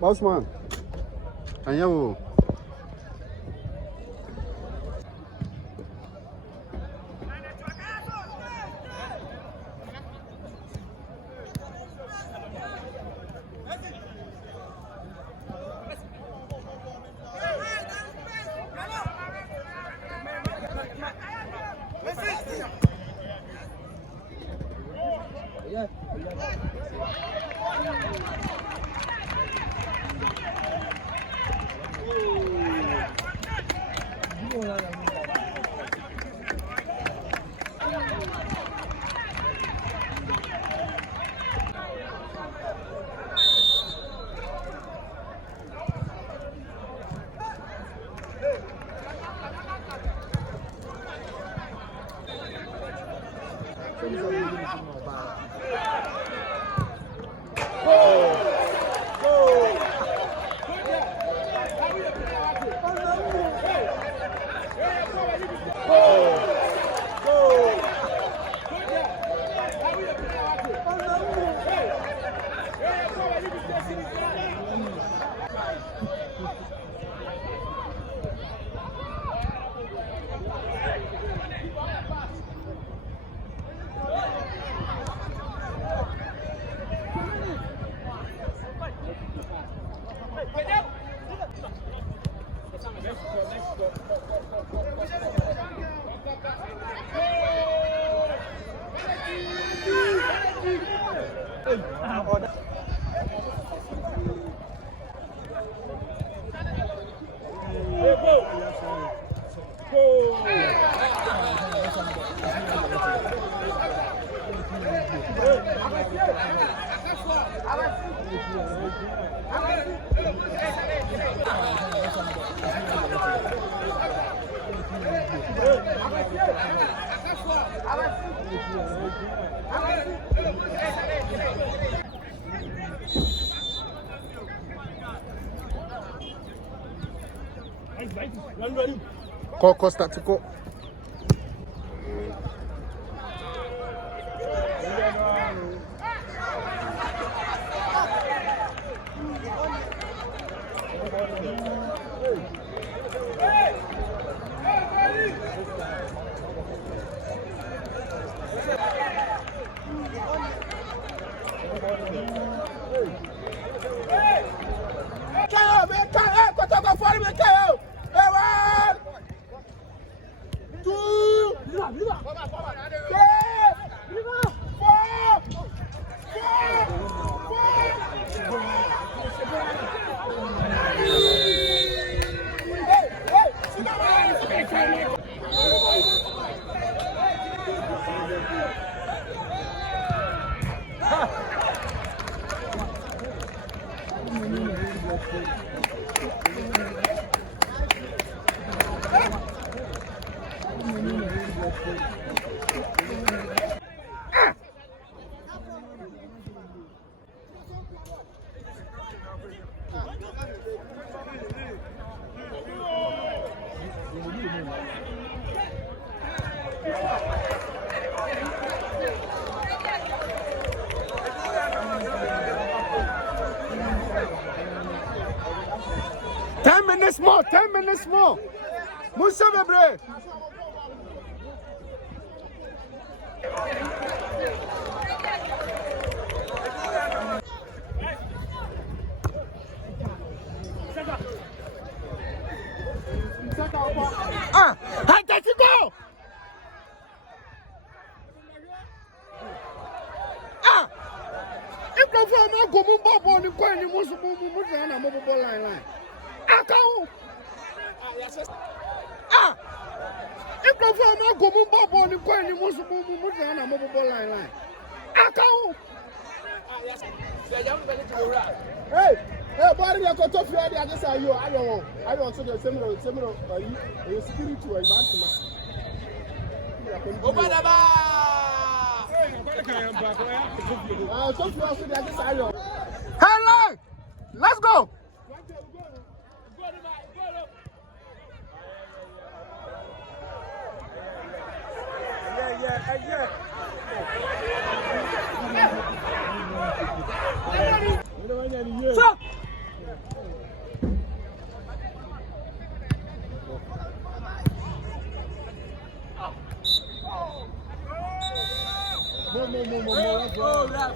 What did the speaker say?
Bossman. And you. Costa to go. More, 10 minutes more. Musa Bebre. How did you go? If the phone go move on the coin, you must move on a mobile line. If the phone go move on the coin, you must move on a mobile line. Hey, body, I got to fly the other side. I want to the similar security to a bank. Hello, let's go. Mo. Oh, rap.